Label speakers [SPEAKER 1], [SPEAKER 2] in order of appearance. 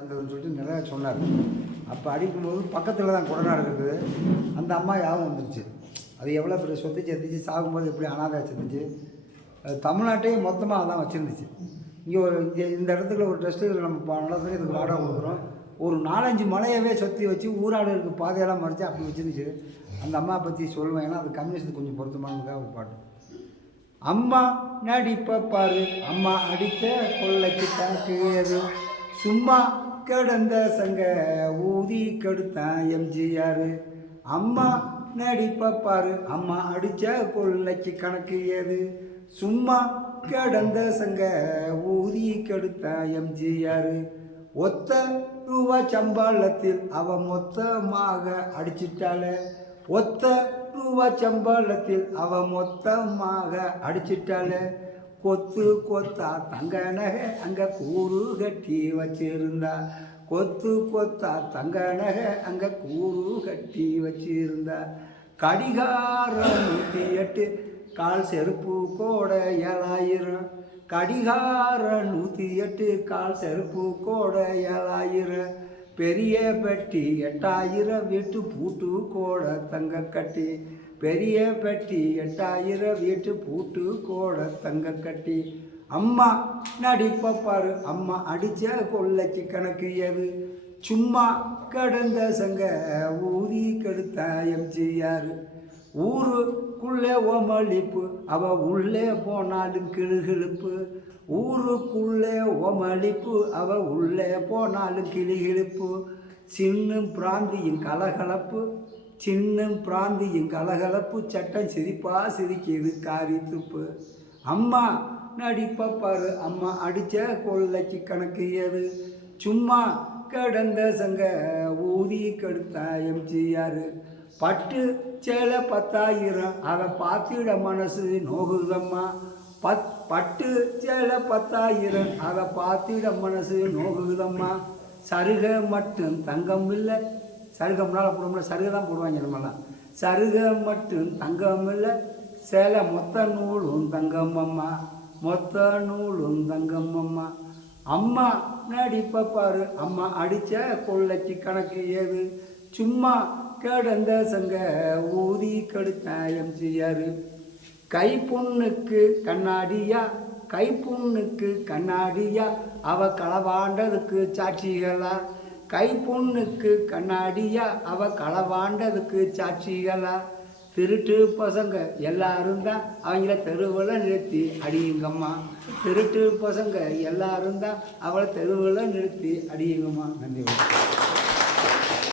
[SPEAKER 1] இருந்ததுன்னு சொல்லிட்டு நிறையா சொன்னார். அப்போ அடிக்கும்போது பக்கத்தில் தான் கொடநாடு இருக்குது. அந்த அம்மா யாவும் வந்துருச்சு. அது எவ்வளோ பெரிய சொத்து சேர்த்துச்சு சாகும்போது எப்படி அனாதை செத்துச்சு அது தமிழ்நாட்டையே மொத்தமாக அதான் வச்சுருந்துச்சு. இங்கே ஒரு இங்கே இந்த இடத்துல ஒரு ட்ரஸ்ட்டு நம்ம ப- இதுக்கு வாடகை கொடுக்குறோம். ஒரு நாலஞ்சு மலையவே சொத்தி வச்சு ஊராடுகளுக்கு பாதையெல்லாம் மறைச்சு அப்படி வச்சுருந்துச்சு. அந்த அம்மா பற்றி சொல்லுவேன். ஏன்னா அது கம்யூனிஸ்ட் கொஞ்சம் பொருத்தமானதுக்காக ஒரு பாட்டு. அம்மா நடிப்ப பாரு. அம்மா அடித்த கொள்ளைக்கு கணக்கு ஏது சும்மா கிடந்த சங்க ஊதி கெடுத்தான் எம்ஜிஆர். அம்மா நடிப்ப பாரு அம்மா அடித்த கொள்ளைக்கு கணக்கு ஏது? சும்மா கிடந்த சங்க ஊதி கெடுத்தான் எம்ஜிஆர். ஒத்த ரூபா சம்பளத்தில் அவ மொத்தமாக அடிச்சிட்டாளே ஒத்த ரூபா சம்பளத்தில் அவ மொத்தமாக அடிச்சிட்டாளே கொத்து கொத்தா தங்க நகை அங்கே கூறு கட்டி வச்சிருந்தா. கொத்து கொத்தா தங்க நகை அங்கே கூறு கட்டி வச்சிருந்தா. கடிகாரம் நூற்றி எட்டு கால் செருப்பு கோட ஏழாயிரம். கடிகார நூற்றி எட்டு கால் செருப்பு கோட ஏழாயிரம். பெரிய பெட்டி எட்டாயிரம் வீட்டு பூட்டு கோட தங்க கட்டி. பெரிய பெட்டி எட்டாயிரம் வீட்டு பூட்டு கோட தங்க கட்டி. அம்மா நடிப்ப பாரு. அம்மா அடிச்ச கொள்ளைக்கு கணக்கு ஏது சும்மா கடந்த சங்க ஊதி கெடுத்த எம்ஜிஆர். ஊருக்குள்ளே ஓமளிப்பு அவ உள்ளே போனாலும் கிளுகிழுப்பு. ஊருக்குள்ளே ஓமளிப்பு அவ உள்ளே போனாலும் கிளுகிழுப்பு. சின்னும் பிராந்தியின் கலகலப்பு. சின்னும் பிராந்தியின் கலகலப்பு. சட்டம் சிரிப்பா சிரிக்கிறது காரி துப்பு அம்மா நடிப்ப பாரு. அம்மா அடித்த கொள்ளைக்கு கணக்கு ஏது சும்மா கடந்த சங்க ஊதி கெடுத்தா எம்ஜிஆர். பட்டு சேலை பத்தாயிரம். அதை பார்த்துட மனசு நோகுதம்மா. பத் பட்டு சேலை பத்தாயிரம். அதை பார்த்துட மனசு நோகுதம்மா. சருக மட்டும் தங்கம் இல்லை. சருக முன்னால் போடுவோம்ல சருக தான் போடுவாங்க நம்மலாம் சருக மட்டும் தங்கம் இல்லை. சேலை மொத்த நூலும் தங்கம் அம்மா. மொத்த நூலும் தங்கம் அம்மா. அம்மா நடிப்ப பாரு. அம்மா அடித்த கொள்ளைக்கு கணக்கு ஏது? சும்மா கடந்த சங்க ஊதி கடுத்த எம்ஜிஆர் கை பொண்ணுக்கு கண்ணாடியா கை பொண்ணுக்கு கண்ணாடியா அவ களவாண்டதுக்கு சாட்சிகளா. கை பொண்ணுக்கு கண்ணாடியா அவ களவாண்டதுக்கு சாட்சிகளா. திருட்டு பசங்க எல்லாரும் தான் அவங்கள தெருவில் நிறுத்தி அடியுங்கம்மா. திருட்டு பசங்க எல்லாரும் தான் அவளை தெருவில் நிறுத்தி அடியுங்கம்மா. நன்றி